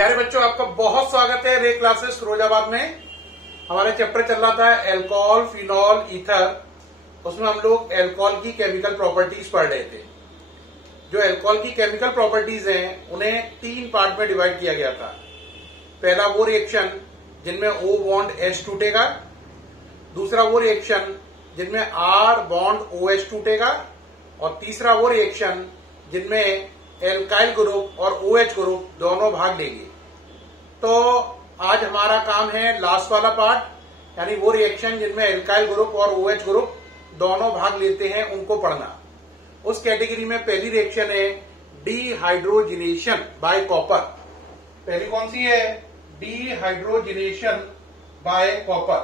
प्यारे बच्चों, आपका बहुत स्वागत है रे क्लासेस फिरोजाबाद में। हमारा चैप्टर चल रहा था एल्कोहल, फिनॉल, ईथर। उसमें हम लोग एल्कोहल की केमिकल प्रॉपर्टीज पढ़ रहे थे। जो एल्कोहल की केमिकल प्रॉपर्टीज हैं उन्हें 3 पार्ट में डिवाइड किया गया था। पहला वो रिएक्शन जिनमें O बॉन्ड H टूटेगा, दूसरा वो रिएक्शन जिनमें R बॉन्ड OH टूटेगा, और तीसरा वो रिएक्शन जिनमें एल्काइल ग्रुप और OH ग्रुप दोनों भाग लेंगे। तो आज हमारा काम है लास्ट वाला पार्ट, यानी वो रिएक्शन जिनमें एल्काइल ग्रुप और OH ग्रुप दोनों भाग लेते हैं उनको पढ़ना। उस कैटेगरी में पहली रिएक्शन है डिहाइड्रोजिनेशन बाय कॉपर। पहली कौन सी है? Dehydrogenation bye copper.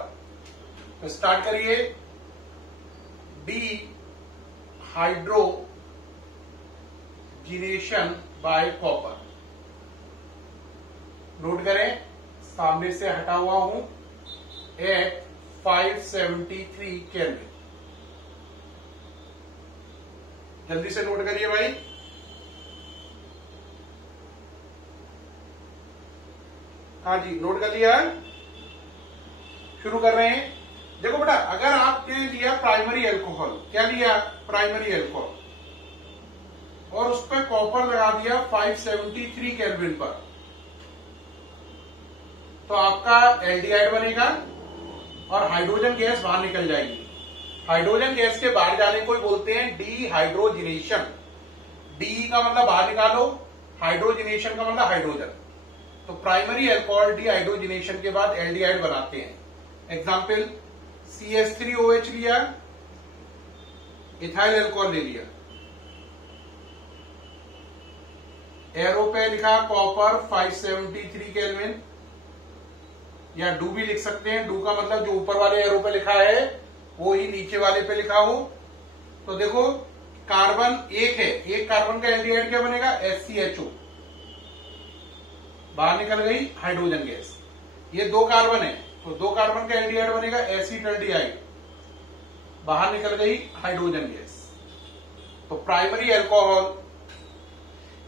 तो स्टार्ट करिए। Dehydrogenation bye copper. नोट करें, सामने से हटा हुआ हूं एट 573 केल्विन। जल्दी से नोट करिए भाई। हाँ जी, नोट कर लिया। शुरू कर रहे हैं। देखो बेटा, अगर आपने लिया प्राइमरी अल्कोहल, क्या लिया? प्राइमरी अल्कोहल, और उस पर कॉपर लगा दिया 573 केल्विन पर, तो आपका एल्डिहाइड बनेगा और हाइड्रोजन गैस बाहर निकल जाएगी। हाइड्रोजन गैस के बाहर जाने को बोलते हैं डिहाइड्रोजिनेशन। डी का मतलब बाहर निकालो, हाइड्रोजिनेशन का मतलब हाइड्रोजन। तो प्राइमरी अल्कोहल डिहाइड्रोजिनेशन के बाद एल्डिहाइड बनाते हैं। एग्जाम्पल, CH3OH लिया, इथाइल अल्कोहल ले लिया, एरो पे लिखा कॉपर 573 केल्विन, या डू भी लिख सकते हैं। डू का मतलब जो ऊपर वाले एरो पे लिखा है वो ही नीचे वाले पे लिखा हो। तो देखो, कार्बन एक है, एक कार्बन का एल्डिहाइड क्या बनेगा? SCHO। बाहर निकल गई हाइड्रोजन गैस। ये 2 कार्बन है, तो 2 कार्बन का एल्डिहाइड बनेगा एसीटल्डिहाइड। बाहर निकल गई हाइड्रोजन गैस। तो प्राइमरी अल्कोहल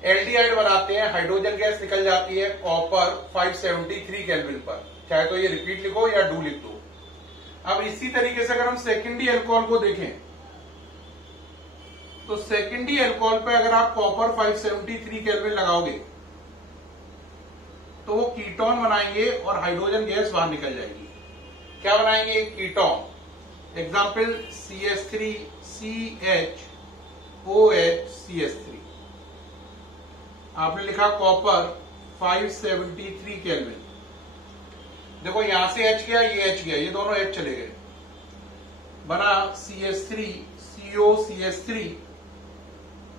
एल्डिहाइड बनाते हैं, हाइड्रोजन गैस निकल जाती है कॉपर 573 केल्विन पर। चाहे तो ये रिपीट लिखो या डू लिख दो। अब इसी तरीके से अगर हम सेकेंडरी अल्कोहल को देखें, तो सेकेंडरी अल्कोहल पे अगर आप कॉपर 573 केल्विन लगाओगे तो वो कीटोन बनाएंगे और हाइड्रोजन गैस बाहर निकल जाएगी। क्या बनाएंगे? कीटोन। Example, CH3CHOHCH3। आपने लिखा कॉपर 573 केल्विन। देखो, यहां से H गया, ये H गया, ये दोनों H चले गए, बना CH3COCH3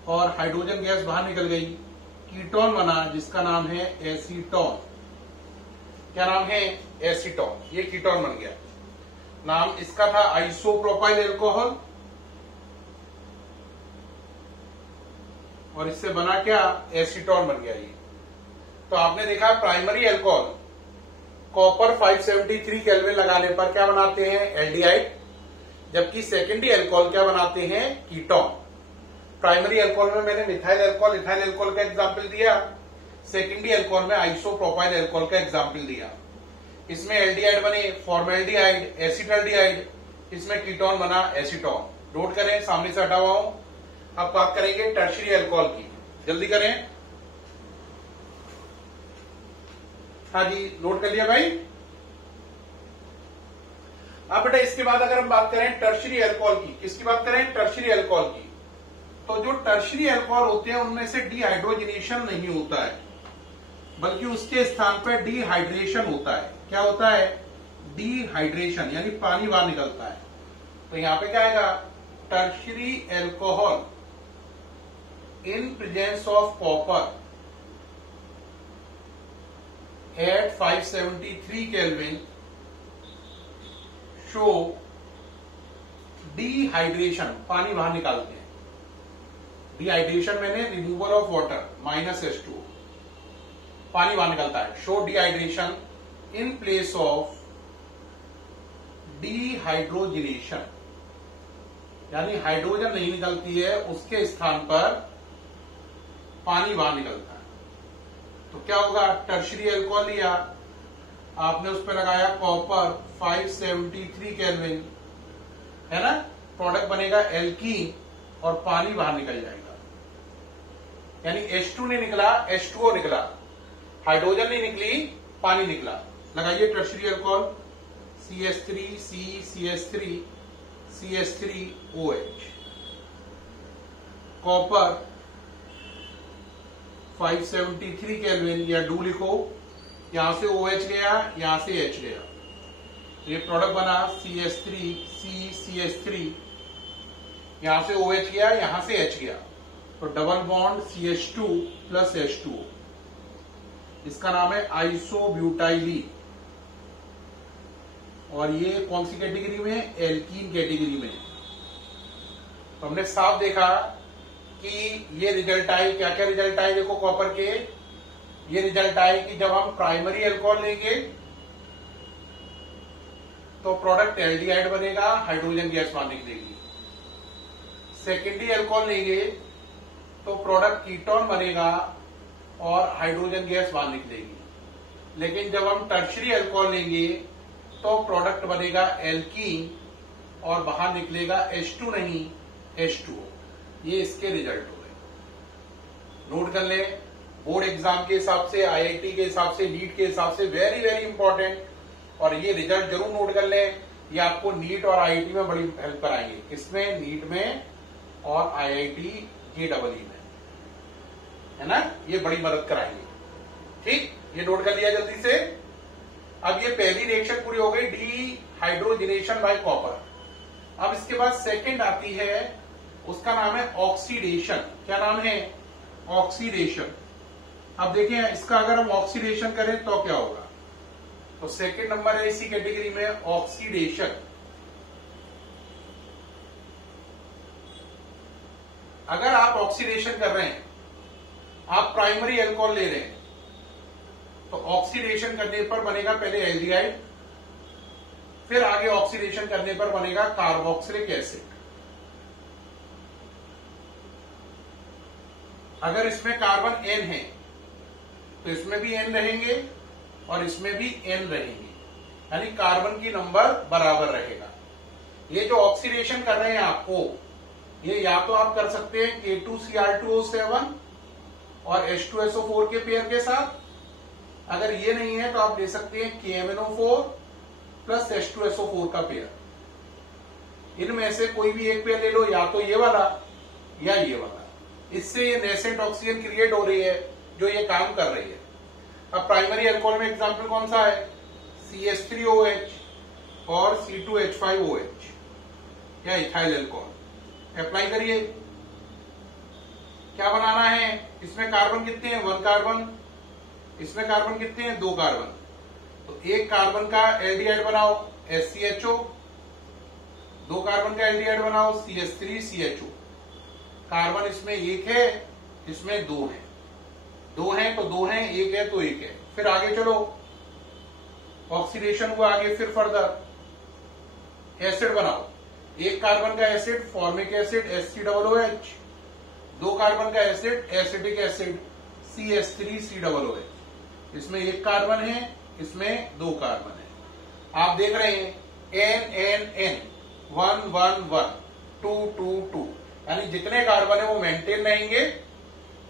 और हाइड्रोजन गैस बाहर निकल गई। कीटोन बना जिसका नाम है एसीटोन। क्या नाम है? एसीटोन। ये कीटोन बन गया। नाम इसका था आइसोप्रोपाइल अल्कोहल, और इससे बना क्या? एसीटोन बन गया ये। तो आपने देखा प्राइमरी अल्कोहल कॉपर 573 केल्विन लगाने पर क्या बनाते हैं? एल्डिहाइड। जबकि सेकेंडरी अल्कोहल क्या बनाते हैं? कीटोन। प्राइमरी अल्कोहल में मैंने मिथाइल अल्कोहल, इथाइल अल्कोहल का एग्जाम्पल दिया। सेकेंडरी अल्कोहल में आइसोप्रोपाइल अल्कोहल का एग्जाम्पल दिया। इसमें एल्डिहाइड बने फॉर्मेल्डिहाइड, एसिटल्डिहाइड। इसमें कीटोन बना एसीटोन। नोट करें, सामने से हटा हुआ हूं। अब बात करेंगे टर्शियरी अल्कोहल की। जल्दी करें। हाँ जी, नोट कर लिया भाई। अब बेटा, इसके बाद अगर हम बात करें टर्शियरी अल्कोहल की, किसकी बात करें? टर्शियरी अल्कोहल की। तो जो टर्शियरी अल्कोहल होते हैं उनमें से डिहाइड्रोजिनेशन नहीं होता है, बल्कि उसके स्थान पर डिहाइड्रेशन होता है। क्या होता है? डिहाइड्रेशन, यानी पानी बाहर निकलता है। तो यहां पे क्या आएगा? Tertiary alcohol in presence of copper at 573 Kelvin show dehydration, पानी बाहर निकालते हैं। डिहाइड्रेशन मैंने रिमूवल ऑफ वाटर -H2, पानी बाहर निकलता है। Show dehydration in place of dehydrogenation, यानी हाइड्रोजन नहीं निकलती है, उसके स्थान पर पानी बाहर निकलता है। तो क्या होगा, टर्शरी अल्कोहल लिया आपने, उस पर लगाया कॉपर 573 केल्विन, है ना, प्रोडक्ट बनेगा एल्कीन और पानी बाहर निकल जाएगा, यानी H2 नहीं निकला, H2O निकला, हाइड्रोजन नहीं निकली, पानी निकला। लगाइए tertiary alcohol CH3 C CH3 CH3 OH, copper 573 kelvin या डू लिखो, यहां से OH गया, यहां से H गया, तो ये प्रोडक्ट बना CH3 C CH3, यहां से OH गया, यहां से H गया, तो double bond CH2 plus H2O, इसका नाम है आइसोब्यूटाइलीन, और ये कौन सी कैटेगरी में, एल्कीन कैटेगरी में। तो हमने साफ देखा कि ये रिजल्ट आए, क्या क्या रिजल्ट आए, देखो कॉपर के ये रिजल्ट आए कि जब हम प्राइमरी अल्कोहल लेंगे तो प्रोडक्ट एल्डिहाइड बनेगा, हाइड्रोजन गैस बाहर निकलेगी। सेकेंडरी अल्कोहल लेंगे तो प्रोडक्ट कीटोन बनेगा और हाइड्रोजन गैस बाहर निकलेगी। लेकिन जब हम टर्शरी अल्कोहल लेंगे तो प्रोडक्ट बनेगा एल्कीन और बाहर निकलेगा H2 नहीं, H2O। ये इसके रिजल्ट हो गए। नोट कर ले, बोर्ड एग्जाम के हिसाब से, IIT के हिसाब से, नीट के हिसाब से वेरी वेरी इंपॉर्टेंट, और ये रिजल्ट जरूर नोट कर ले, ये आपको नीट और IIT में बड़ी हेल्प कराएंगे। किसमें, नीट में और IIT JEE में, है ना, ये बड़ी मदद कराएंगे। ठीक, ये नोट कर लिया जल्दी से। अब ये पहली रिएक्शन पूरी हो गई, डिहाइड्रोजनेशन बाय कॉपर। अब इसके बाद सेकंड आती है, उसका नाम है ऑक्सीडेशन। क्या नाम है, ऑक्सीडेशन। अब देखिए इसका अगर हम ऑक्सीडेशन करें तो क्या होगा, तो सेकंड नंबर है इसी कैटेगरी में ऑक्सीडेशन। अगर आप ऑक्सीडेशन कर रहे हैं, आप प्राइमरी अल्कोहल ले रहे हैं, तो ऑक्सीडेशन करने पर बनेगा पहले एल्डिहाइड, फिर आगे ऑक्सीडेशन करने पर बनेगा कार्बोक्सिलिक एसिड। अगर इसमें कार्बन N है तो इसमें भी N रहेंगे और इसमें भी N रहेंगे, यानी कार्बन की नंबर बराबर रहेगा। ये जो ऑक्सीडेशन कर रहे हैं आपको, ये या तो आप कर सकते हैं K2Cr2O7 और H2SO4 के पेयर के साथ, अगर ये नहीं है तो आप ले सकते हैं KMnO4 प्लस H2SO4 का पेयर। इनमें से कोई भी एक पेयर ले लो, या तो ये वाला या ये वाला। इससे ये नेसेंट ऑक्सीजन क्रिएट हो रही है जो ये काम कर रही है। अब प्राइमरी अल्कोहल में एग्जांपल कौन सा है, CH3OH और C2H5OH या इथाइल अल्कोहल। अप्लाई करिए, क्या बनाना है, इसमें कार्बन कितने हैं, 1 कार्बन, इसमें कार्बन कितने हैं, 2 कार्बन, तो 1 कार्बन का एल्डिहाइड बनाओ SCHO, 2 कार्बन का एल्डिहाइड बनाओ CH3CHO। कार्बन इसमें 1 है, इसमें 2 है, 2 है तो 2 है, 1 है तो 1 है। फिर आगे चलो, ऑक्सीडेशन हुआ आगे, फिर फर्दर एसिड बनाओ। 1 कार्बन का acid formic acid HCOOH, 2 carbon का एसिड एसिटिक एसिड CH3COOH। इसमें 1 कार्बन है, इसमें 2 कार्बन है। आप देख रहे हैं N 1 1 1 2 2 2, यानी जितने कार्बन है वो मेंटेन रहेंगे।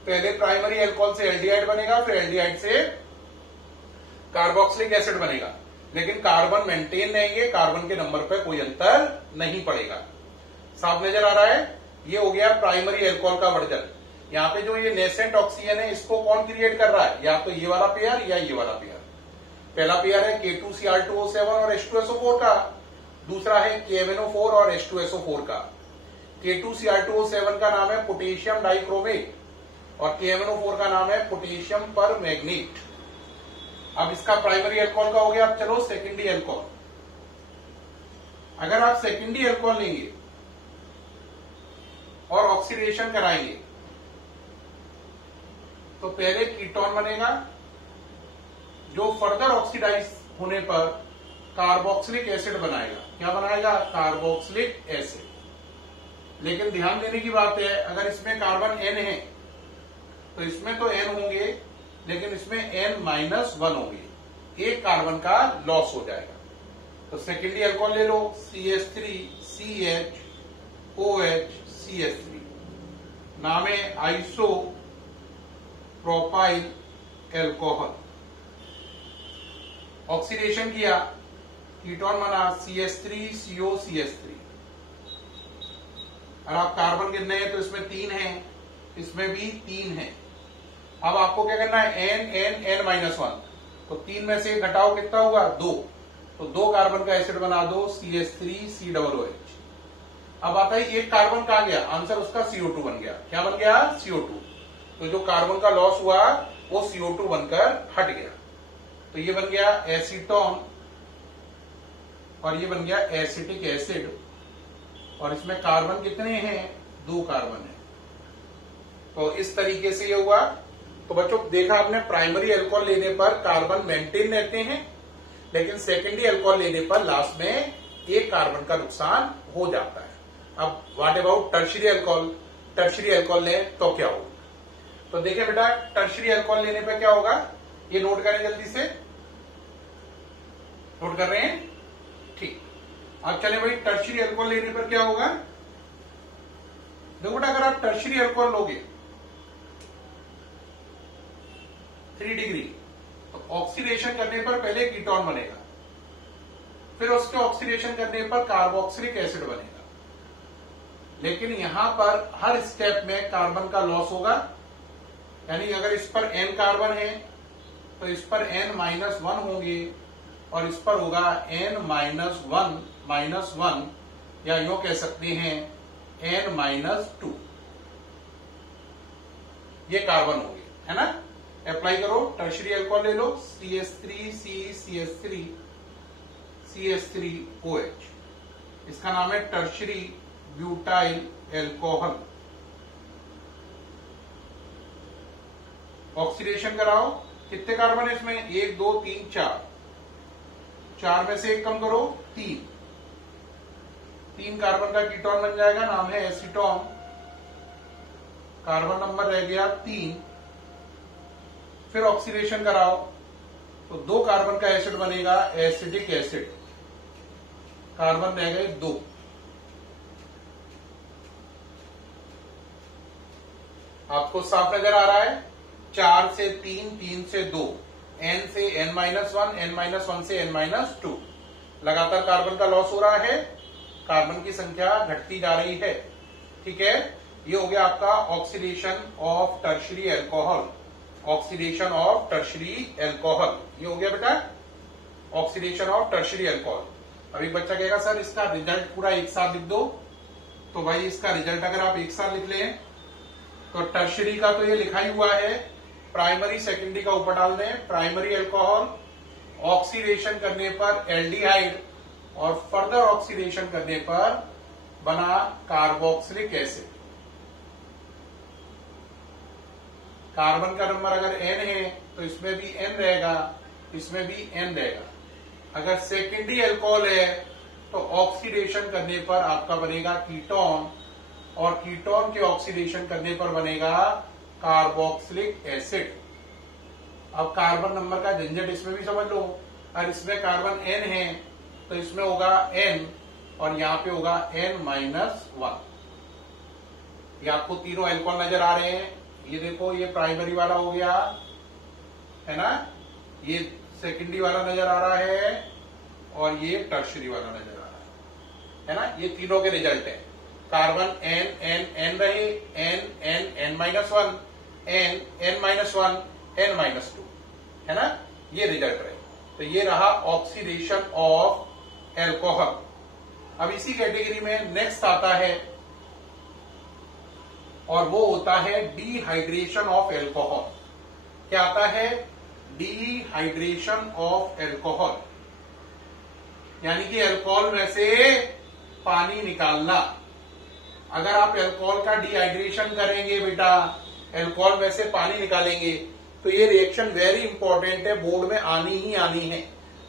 पहले प्राइमरी अल्कोहल से एल्डिहाइड बनेगा, फिर एल्डिहाइड से कार्बोक्सिलिक एसिड बनेगा, लेकिन कार्बन मेंटेन रहेंगे, कार्बन के नंबर पे कोई अंतर नहीं पड़ेगा। साफ नजर आ रहा है, ये हो गया प्राइमरी अल्कोहल का वर्जन। यहाँ पे जो ये नेसेंट ऑक्सीजन है, इसको कौन क्रिएट कर रहा है, या तो ये वाला पेयर या ये वाला पेयर। पहला पेयर है K2Cr2O7 और H2SO4 का, दूसरा है KMnO4 और H2SO4 का। K2Cr2O7 का नाम है पोटेशियम डाइक्रोमेट और KMnO4 का नाम है पोटेशियम पर मैग्नीट। अब इसका प्राइमरी अल्कोहल का हो गया। अब चलो सेकेंडरी अल्कोहल। अगर आप सेकेंडरी अल्कोहल लेंगे और ऑक्सीडेशन कराएंगे तो पहले कीटोन बनेगा, जो फर्दर ऑक्सीडाइज होने पर कार्बोक्सिलिक एसिड बनाएगा। क्या बनाएगा, कार्बोक्सिलिक एसिड। लेकिन ध्यान देने की बात है, अगर इसमें कार्बन N है तो इसमें तो N होंगे, लेकिन इसमें N-1 होगी, एक कार्बन का लॉस हो जाएगा। तो सेकेंडरी अल्कोहल ले लो, CH3 CH OH CH3, नाम है आइसो प्रोपाइल एल्कोहल। ऑक्सीडेशन किया, कीटोन बना CH3 CO CH3। और आप कार्बन गिनने हैं तो इसमें 3 है, इसमें भी 3 है। अब आपको क्या करना है, N-1, तो 3 में से घटाओ, कितना होगा 2, तो 2 कार्बन का एसिड बना दो CH3 COOH। अब आता है एक कार्बन कहां गया, आंसर उसका CO2 बन गया। क्या बन गया, CO2। तो जो कार्बन का लॉस हुआ वो CO2 बनकर हट गया, तो ये बन गया एसीटोन और ये बन गया एसिटिक एसिड। और इसमें कार्बन कितने हैं, 2 कार्बन है। तो इस तरीके से ये हुआ। तो बच्चों देखा आपने, प्राइमरी अल्कोहल लेने पर कार्बन मेंटेन रहते हैं, लेकिन सेकेंडरी अल्कोहल लेने पर लास्ट में एक कार्बन का नुकसान हो जाता है। अब what about tertiary alcohol, tertiary alcohol लें तो क्या होगा। तो देखिए बेटा, टर्शियरी अल्कोहल लेने पर क्या होगा, ये नोट करें जल्दी से, नोट कर रहे हैं, ठीक। अब चले भाई, टर्शियरी अल्कोहल लेने पर क्या होगा। देखो बेटा, अगर आप टर्शियरी अल्कोहल लोगे 3 डिग्री, तो ऑक्सीडेशन करने पर पहले कीटोन बनेगा, फिर उसके ऑक्सीडेशन करने पर कार्बोक्सिलिक एसिड बनेगा। लेकिन यहां पर हर स्टेप में कार्बन का लॉस होगा, यानी अगर इस पर N कार्बन है तो इस पर N-1 होंगे और इस पर होगा N-1, या यूं कह सकते हैं N-2, ये कार्बन होंगे, है ना। अप्लाई करो, टर्शियरी अल्कोहल ले लो, CH3 CH3 CH3OH, इसका नाम है टर्शियरी ब्यूटाइल एल्कोहल। ऑक्सीडेशन कराओ, कितने कार्बन है इसमें, 1 2 3 4, 4 में से 1 कम करो, 3 कार्बन का कीटोन बन जाएगा, नाम है एसीटोन। कार्बन नंबर रह गया 3, फिर ऑक्सीडेशन कराओ तो 2 कार्बन का एसिड बनेगा एसिडिक एसिड, कार्बन रह गए 2। आपको साफ नजर आ रहा है, 4 से 3, 3 से 2, N से N-1, N-1 से N-2, लगातार कार्बन का लॉस हो रहा है, कार्बन की संख्या घटती जा रही है, ठीक है। ये हो गया आपका oxidation of tertiary alcohol, oxidation of tertiary alcohol, ये हो गया बेटा ऑक्सीडेशन ऑफ टर्शियरी अल्कोहल। अभी बच्चा कहेगा सर इसका रिजल्ट पूरा एक साथ लिख दो, तो भाई इसका रिजल्ट अगर आप एक साथ लिख लें तो टर्शियरी का तो ये लिखा ही हुआ है, प्राइमरी सेकेंडरी का ऊपर डाल दें। प्राइमरी अल्कोहल ऑक्सीडेशन करने पर एल्डिहाइड और फर्दर ऑक्सीडेशन करने पर बना कार्बोक्सिलिक एसिड। कार्बन का नंबर अगर N है तो इसमें भी N रहेगा, इसमें भी N रहेगा। अगर सेकेंडरी अल्कोहल है तो ऑक्सीडेशन करने पर आपका बनेगा कीटोन, और कीटोन के ऑक्सीडेशन करने पर बनेगा कार्बोक्सिलिक एसिड। अब कार्बन नंबर का झंझट इसमें भी समझ लो, और इसमें कार्बन N है तो इसमें होगा N और यहां पे होगा N-1। ये आपको तीनों अल्कोहल नजर आ रहे हैं, ये देखो, ये प्राइमरी वाला हो गया है ना, ये सेकेंडरी वाला नजर आ रहा है और ये टर्शियरी वाला नजर आ रहा है ना। ये तीनों के रिजल्ट है। कार्बन N रहे, N-1, N-1, N-2, है ना, ये रिजल्ट रहे। तो ये रहा ऑक्सीडेशन ऑफ एल्कोहल। अब इसी कैटेगरी में नेक्स्ट आता है और वो होता है डिहाइड्रेशन ऑफ एल्कोहल। क्या आता है, डिहाइड्रेशन ऑफ एल्कोहल, यानी कि अल्कोहल में से पानी निकालना। अगर आप अल्कोहल का डिहाइड्रेशन करेंगे बेटा, अल्कोहल में से पानी निकालेंगे, तो ये रिएक्शन वेरी इंपॉर्टेंट है, बोर्ड में आनी ही आनी है,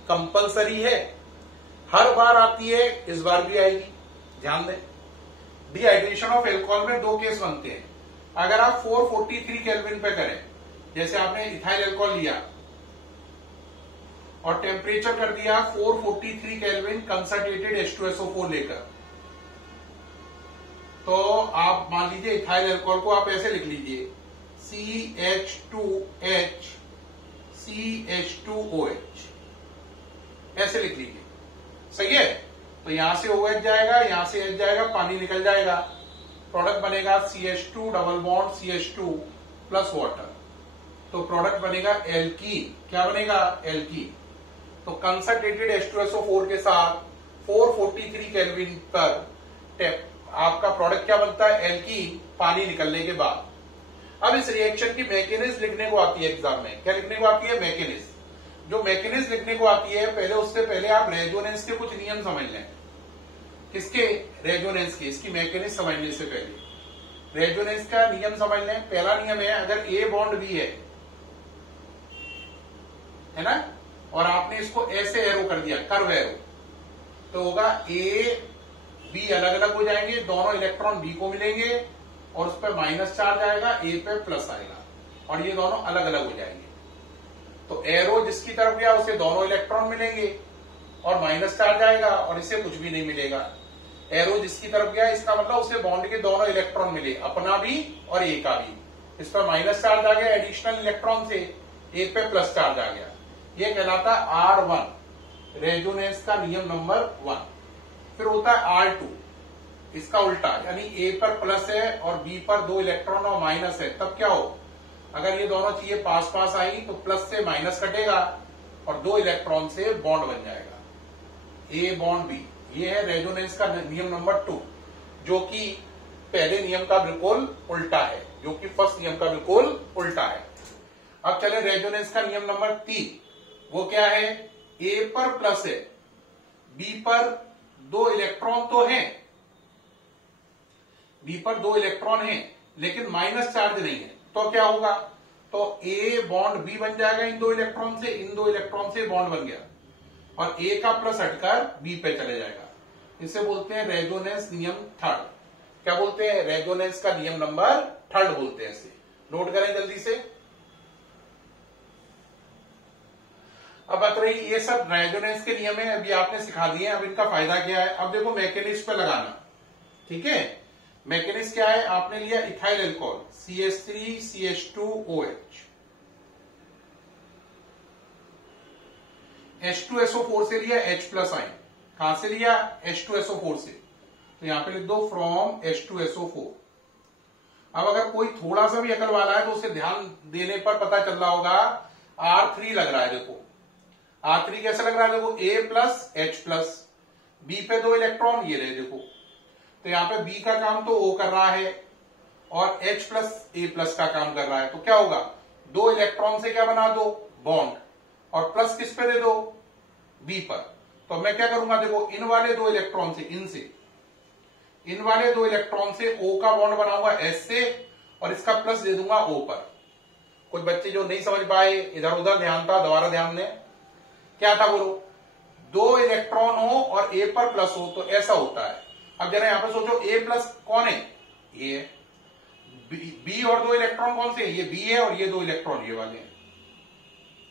कंपलसरी है, हर बार आती है, इस बार भी आएगी, ध्यान दें। डिहाइड्रेशन ऑफ एल्कोहल में 2 केस बनते हैं। अगर आप 443 केल्विन पे करें जैसे आपने इथाइल अल्कोहल लिया और टेम्परेचर कर दिया 443 केल्विन कंसंट्रेटेड H2SO4 लेकर, तो आप मान लीजिए इथाइल अल्कोहल को आप ऐसे लिख लीजिए CH2H CH2OH, ऐसे लिख लीजिए, सही है। तो यहां से OH जाएगा, यहां से H जाएगा, पानी निकल जाएगा, प्रोडक्ट बनेगा CH2 double bond CH2 plus water, तो प्रोडक्ट बनेगा एल्कीन। क्या बनेगा? एल्कीन। तो कंसंट्रेटेड H2SO4 के साथ 443 केल्विन पर आपका प्रोडक्ट क्या बनता है? एल्कीन, पानी निकलने के बाद। अब इस रिएक्शन की मैकेनिज्म लिखने को आती है एग्जाम में। क्या लिखने को आती है? मैकेनिज्म। जो मैकेनिज्म लिखने को आती है, पहले उससे पहले आप रेजोनेंस के कुछ नियम समझ लें। किसके? रेजोनेंस के। इसकी मैकेनिज्म समझने से पहले रेजोनेंस का नियम समझ लें। पहला नियम है, अगर ए बॉन्ड बी है ना, और आपने इसको ऐसे एरो कर दिया, कर्व एरो, तो होगा ए बी अलग अलग हो जाएंगे, दोनों इलेक्ट्रॉन बी को मिलेंगे और उस पर माइनस चार्ज आएगा, ए पे प्लस आएगा, और ये दोनों अलग अलग हो जाएंगे। तो एरो जिसकी तरफ गया उसे दोनों इलेक्ट्रॉन मिलेंगे और माइनस चार्ज आएगा, और इसे कुछ भी नहीं मिलेगा। एरो जिसकी तरफ गया इसका मतलब उसे बॉन्ड के दोनों इलेक्ट्रॉन मिले, अपना भी और ए का भी। इस पर माइनस चार्ज आ गया एडिशनल इलेक्ट्रॉन से, ए पे प्लस चार्ज आ गया। ये कहलाता R1, रेजोनेंस का नियम नंबर 1। फिर होता है R2, इसका उल्टा, यानी ए पर प्लस है और बी पर 2 इलेक्ट्रॉन और माइनस है, तब क्या हो? अगर ये दोनों चीजें पास पास आई तो प्लस से माइनस कटेगा और 2 इलेक्ट्रॉन से बॉन्ड बन जाएगा, ए बॉन्ड बी। ये है रेजोनेंस का नियम नंबर 2, जो कि पहले नियम का बिल्कुल उल्टा है, जो कि फर्स्ट नियम का बिल्कुल उल्टा है। अब चले रेजोनेंस का नियम नंबर 3। वो क्या है? ए पर प्लस है, बी पर 2 इलेक्ट्रॉन तो हैं, बी पर 2 इलेक्ट्रॉन हैं, लेकिन माइनस चार्ज नहीं है, तो क्या होगा? तो ए बॉन्ड बी बन जाएगा इन 2 इलेक्ट्रॉन से, इन 2 इलेक्ट्रॉन से बॉन्ड बन गया और ए का प्लस हटकर बी पे चले जाएगा। इसे बोलते हैं रेजोनेंस नियम 3। क्या बोलते हैं? रेजोनेंस का नियम नंबर 3 बोलते हैं इसे। नोट करें जल्दी से। अब बात रही, ये सब रेजोनेंस के नियम है, अभी आपने सिखा दिए। अब इनका फायदा क्या है? अब देखो मैकेनिज्म पे लगाना, ठीक है। मैकेनिज्म क्या है? आपने लिया ethyl alcohol CH3 CH2OH, H2SO4 से लिया H प्लस आयन। कहां से लिया? H2SO4 से, तो यहां पे लिख दो फ्रॉम H2SO4। अब अगर कोई थोड़ा सा भी अकल वाला है तो उसे ध्यान देने पर पता चल रहा होगा R3 लग रहा है। देखो R3 कैसे लग रहा है? देखो A plus H plus, B पे 2 इलेक्ट्रॉन, ये रहे देखो, तो यहां पे B का काम तो O कर रहा है और H प्लस A प्लस का काम कर रहा है, तो क्या होगा? 2 इलेक्ट्रॉन से क्या बना दो? बॉन्ड, और प्लस किस पे दे दो? B पर। तो मैं क्या करूंगा? देखो इन वाले 2 इलेक्ट्रॉन से, इन वाले 2 इलेक्ट्रॉन से O का बॉन्ड बनाऊंगा S से, और इसका प्लस दे दूंगा O पर। कुछ बच्चे जो नहीं समझ पाए, इधर उधर ध्यान था, दोबारा ध्यान दें। क्या था? बोलो, 2 इलेक्ट्रॉन हो और A पर प्लस हो तो ऐसा होता है। अब जरा यहां पर सोचो, A प्लस कौन है? ये है। B और 2 इलेक्ट्रॉन कौन से? ये B है और ये 2 इलेक्ट्रॉन ये वाले हैं।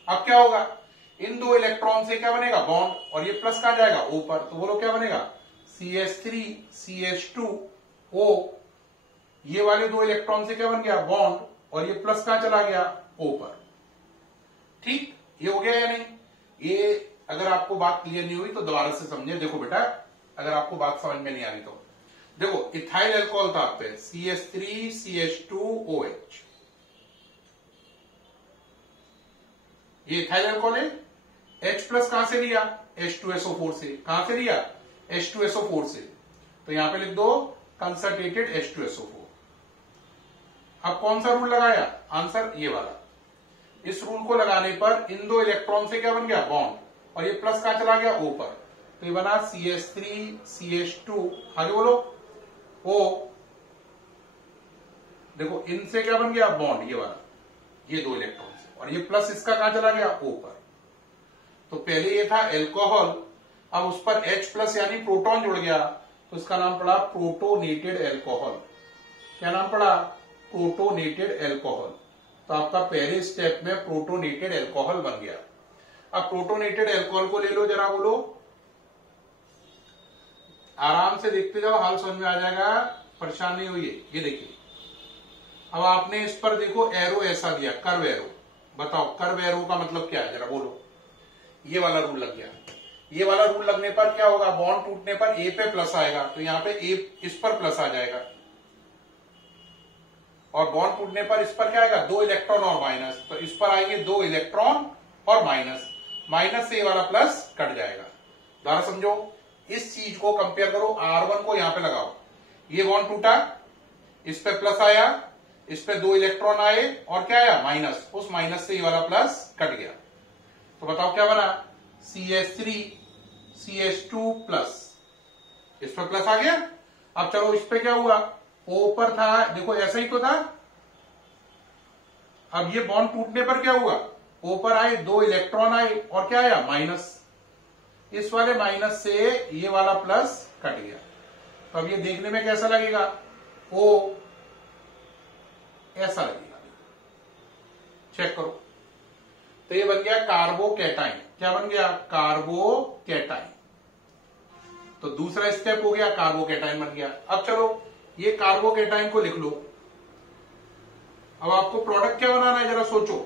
अब क्या होगा? इन 2 इलेक्ट्रॉन से क्या बनेगा? बॉन्ड, और ये प्लस कहां जाएगा? O पर, तो बोलो क्या बनेगा? CH3 CH2O। ये वाले 2 इलेक्ट्रॉन से क्या बन गया? बॉन्ड, और ये प्लस कहां चला गया? O पर। ठीक, ये हो गया या नहीं? ये अगर आपको बात क्लियर नहीं हुई तो दोबारा से समझिए। देखो बेटा, अगर आपको बात समझ में नहीं आ रही तो देखो, इथाइल अल्कोहल था आप पे CH3 CH2OH, ये इथाइल अल्कोहल है। H प्लस कहां से लिया? H2SO4 से। कहां से लिया? H2SO4 से, तो यहां पे लिख दो कंसंट्रेटेड H2SO4। अब कौन सा रूल लगाया? आंसर ये वाला। इस रूल को लगाने पर इन 2 इलेक्ट्रॉन से क्या बन गया? बॉन्ड, और ये प्लस कहां चला गया? O पर, तो ये बना CH3 CH2, आगे बोलो O। देखो इनसे क्या बन गया? बॉन्ड, ये वाला, ये 2 इलेक्ट्रॉन से, और ये प्लस इसका कहां चला गया? O पर। तो पहले ये था एल्कोहल, अब उस पर H प्लस यानी प्रोटॉन जुड़ गया, तो इसका नाम पड़ा प्रोटोनेटेड एल्कोहल। क्या नाम पड़ा? Protonated alcohol. तो आपका पहले स्टेप में प्रोटोनेटेड अल्कोहल बन गया। अब प्रोटोनेटेड अल्कोहल को ले लो, जरा बोलो, आराम से देखते जाओ, हाल समझ में आ जाएगा, परेशान नहीं हुई। ये देखिए, अब आपने इस पर देखो एरो ऐसा दिया, कर्व एरो। बताओ कर्व एरो का मतलब क्या है, जरा बोलो। ये वाला रूल लग गया। ये वाला रूल लगने पर क्या होगा, बॉन्ड टूटने पर ए पे प्लस आएगा, तो यहां पे ए इस पर प्लस आ जाएगा, और बॉन्ड टूटने पर इस पर क्या आएगा, 2 इलेक्ट्रॉन और माइनस, तो इस पर आएंगे 2 इलेक्ट्रॉन और माइनस, माइनस से ये वाला प्लस कट जाएगा। दोबारा समझो, इस चीज को कंपेयर करो, R1 को यहां पे लगाओ, ये बॉन्ड टूटा, इस पे प्लस आया, इस पे 2 इलेक्ट्रॉन आए और क्या आया, माइनस, उस माइनस से ये वाला प्लस कट गया। तो बताओ क्या बना, CH3 CH2 प्लस, इस पर प्लस आ गया। अब चलो इस पे क्या हुआ, O पर था, देखो ऐसा ही तो था। अब ये बॉन्ड टूटने पर क्या हुआ, O पर आए 2 इलेक्ट्रॉन आए और क्या आया, माइनस, इस वाले माइनस से ये वाला प्लस कट गया। तो अब ये देखने में कैसा लगेगा, O ऐसा लगेगा। चेक करो, तो ये बन गया कार्बोकैटाइन। क्या बन गया, कार्बोकैटाइन। तो दूसरा स्टेप हो गया, कार्बोकैटाइन बन गया। अब चलो ये कार्बोकैटाइन को लिख लो। अब आपको प्रोडक्ट क्या बनाना है, जरा सोचो।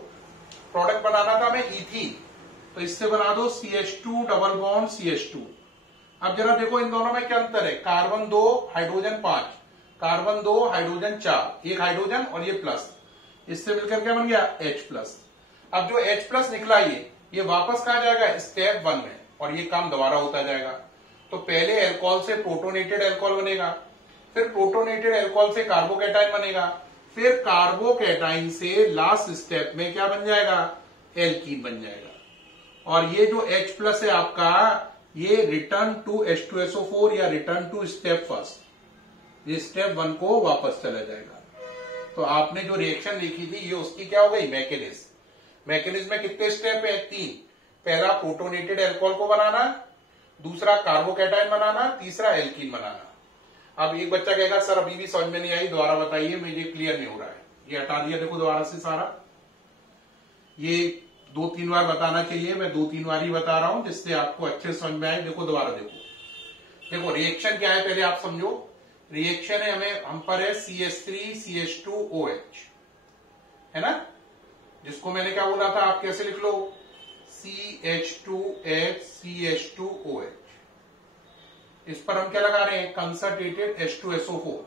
प्रोडक्ट बनाना था हमें इथीन, तो इससे बना दो CH2 डबल बॉन्ड CH2। अब जरा देखो इन दोनों में क्या अंतर है, कार्बन 2 हाइड्रोजन 5, कार्बन 2 हाइड्रोजन 4, एक हाइड्रोजन और ये प्लस, इससे मिलकर क्या बन गया, H प्लस। अब जो H प्लस निकला ये वापस कहा जाएगा, स्टेप 1 में, और ये काम दोबारा होता जाएगा। तो पहले अल्कोहल से प्रोटोनेटेड अल्कोहल बनेगा, फिर प्रोटोनेटेड अल्कोहल से कार्बोकैटाइन बनेगा, फिर कार्बोकैटाइन से लास्ट स्टेप में क्या बन जाएगा, एल्कीन बन जाएगा। और ये जो H प्लस है आपका, ये रिटर्न टू H2SO4 या रिटर्न टू स्टेप फर्स्ट, ये स्टेप 1 को वापस चला जाएगा। तो आपने जो रिएक्शन लिखी थी, ये उसकी क्या हो गई, मैकेनिज्म। मैकेनिज्म में कितने स्टेप है, 3। पहला प्रोटोनेटेड अल्कोहल को बनाना, दूसरा कार्बोकैटाइन बनाना, तीसरा एल्कीन बनाना। अब एक बच्चा कहेगा सर अभी भी समझ में नहीं आई, दोबारा बताइए, मुझे क्लियर नहीं हो रहा है। ये हटा दिया, देखो दोबारा से सारा, ये 2-3 बार बताना चाहिए, मैं 2-3 बार ही बता रहा हूं जिससे आपको अच्छे समझ में आए। देखो दोबारा देखो रिएक्शन क्या है, पहले आप समझो। रिएक्शन है हम पर है CH3 CH2OH, है ना, जिसको मैंने क्या बोला था, आप कैसे लिख लो, CH2H CH2OH। इस पर हम क्या लगा रहे हैं, कंसंट्रेटेड H2SO4,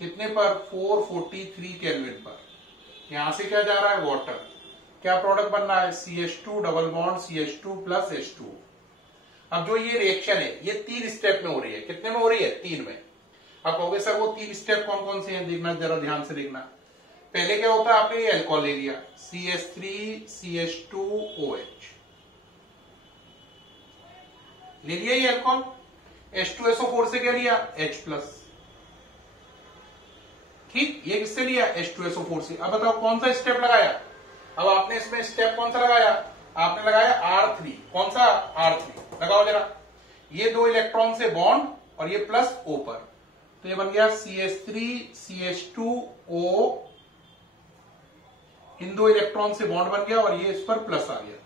कितने पर, 443 केल्विन पर। यहां से क्या जा रहा है, वाटर। क्या प्रोडक्ट बन रहा है, CH2 double bond CH2 plus H2। अब जो ये रिएक्शन है, ये 3 स्टेप में हो रही है। कितने में हो रही है, 3 में। अब कहोगे सर वो 3 स्टेप कौन कौन से हैं, देखना जरा ध्यान से देखना। पहले क्या होता है, आपने ये अल्कोहल ले लिया, CH3 CH2OH ले लिया, ये अल्कोहल। H2SO4 से क्या लिया, H प्लस, ठीक। ये किससे लिया, H2SO4 से। अब बताओ कौन सा स्टेप लगाया। अब आपने इसमें स्टेप कौन सा लगाया, आपने लगाया R3। कौन सा, R3 लगाओ जरा। ये 2 इलेक्ट्रॉन से बॉन्ड और ये प्लस O पर, तो ये बन गया CH3 CH2O, इन 2 इलेक्ट्रॉन से बॉन्ड बन गया और ये इस पर प्लस आ गया।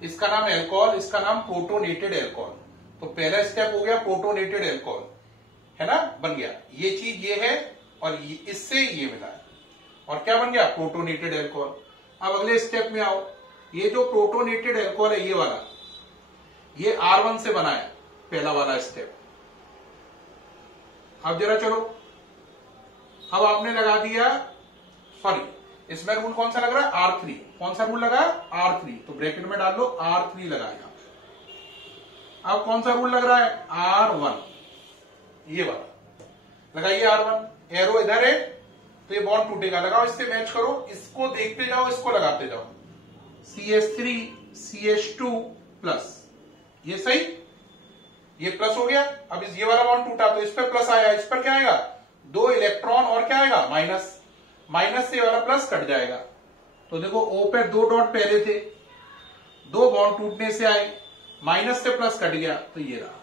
इसका नाम अल्कोहल, इसका नाम प्रोटोनेटेड अल्कोहल। तो पहला स्टेप हो गया प्रोटोनेटेड अल्कोहल, है ना, बन गया। ये चीज ये है और इससे ये मिला है, और क्या बन गया, प्रोटोनेटेड अल्कोहल। अब अगले स्टेप में आओ। ये जो प्रोटोनेटेड अल्कोहल है, ये वाला, ये R1 से बना है, पहला वाला स्टेप। अब जरा चलो, अब आपने लगा दिया, सॉरी इसमें रूल कौन सा लग रहा है, R3। कौन सा रूल लगा, R3, तो ब्रैकेट में डाल लो R3 लगाया। अब कौन सा रूल लग रहा है, R1, ये वाला लगाइए R1। एरो इधर है तो ये बॉन्ड टूटेगा, लगाओ, इससे मैच करो, इसको देखते जाओ, इसको लगाते जाओ। CH3 CH2 प्लस, ये सही, ये प्लस हो गया। अब ये वाला बॉन्ड टूटा तो इस पर प्लस आया, इस पर क्या आएगा, 2 इलेक्ट्रॉन और क्या आएगा, माइनस, माइनस से वाला प्लस कट जाएगा। तो देखो O पे 2 डॉट पहले थे, 2 बॉन्ड टूटने से आए, माइनस से प्लस कट गया, तो ये रहा,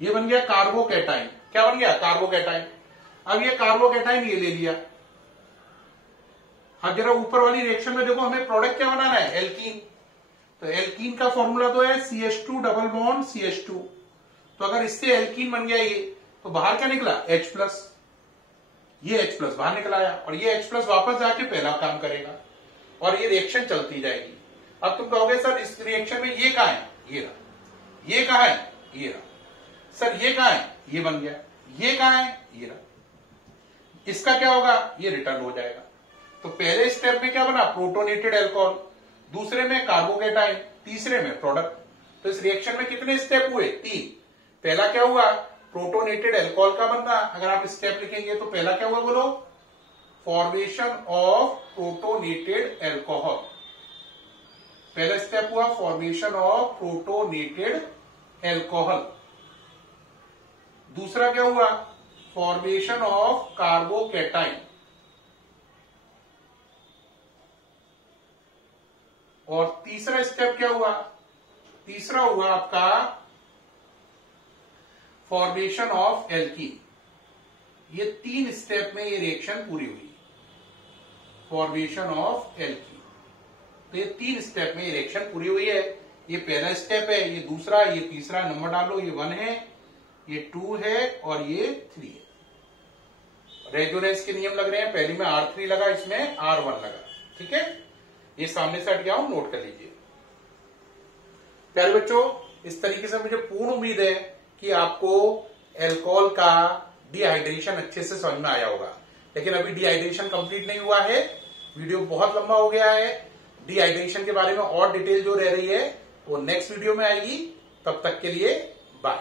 ये बन गया कार्बोकैटाइन। क्या बन गया, कार्बोकैटाइन। अब ये कार्बोकैटाइन ये ले लिया, अब जरा ऊपर वाली रिएक्शन में देखो, हमें प्रोडक्ट क्या बनाना है, एल्कीन। तो एल्कीन का फॉर्मूला तो है CH2 डबल बॉन्ड CH2। तो अगर इससे एल्कीन बन गया ये, तो बाहर क्या निकला, H+। ये H+ बाहर निकल आया और ये H+ वापस जाके पहला काम करेगा और ये रिएक्शन चलती जाएगी। अब तुम कहोगे सर इस रिएक्शन में ये कहां है, ये रहा। ये कहां है, ये रहा। सर ये कहां है, ये बन गया। ये कहां है, ये रहा। इसका क्या होगा, ये रिटर्न हो जाएगा। तो पहले स्टेप में क्या बना, प्रोटोनेटेड अल्कोहल, दूसरे में कार्बोकेटाइन, तीसरे में प्रोडक्ट। तो इस रिएक्शन में कितने स्टेप हुए, 3। पहला क्या हुआ, प्रोटोनेटेड अल्कोहल का बनना। अगर आप स्टेप लिखेंगे तो पहला क्या हुआ, बोलो, फॉर्मेशन ऑफ प्रोटोनेटेड अल्कोहल। पहला स्टेप हुआ फॉर्मेशन ऑफ प्रोटोनेटेड अल्कोहल। दूसरा क्या हुआ, फॉर्मेशन ऑफ कार्बोकेटाइन। और तीसरा स्टेप क्या हुआ, तीसरा हुआ आपका फॉर्मेशन ऑफ एल्कीन। ये 3 स्टेप में ये रिएक्शन पूरी हुई, फॉर्मेशन ऑफ एल्कीन। तो ये 3 स्टेप में ये रिएक्शन पूरी हुई है। ये पहला स्टेप है, ये दूसरा, ये तीसरा, नंबर डालो, ये 1 है, ये 2 है और ये 3 है। रेजोनेंस के नियम लग रहे हैं, पहली में R3 लगा, इसमें R1 लगा। ठीक है, ये सामने से हट गया हूं, नोट कर लीजिए। प्यारे बच्चों, इस तरीके से मुझे पूर्ण उम्मीद है कि आपको अल्कोहल का डिहाइड्रेशन अच्छे से समझ में आया होगा। लेकिन अभी डिहाइड्रेशन कंप्लीट नहीं हुआ है, वीडियो बहुत लंबा हो गया है। डिहाइड्रेशन के बारे में और डिटेल जो रह रही है वो नेक्स्ट वीडियो में आएगी। तब तक के लिए बाय।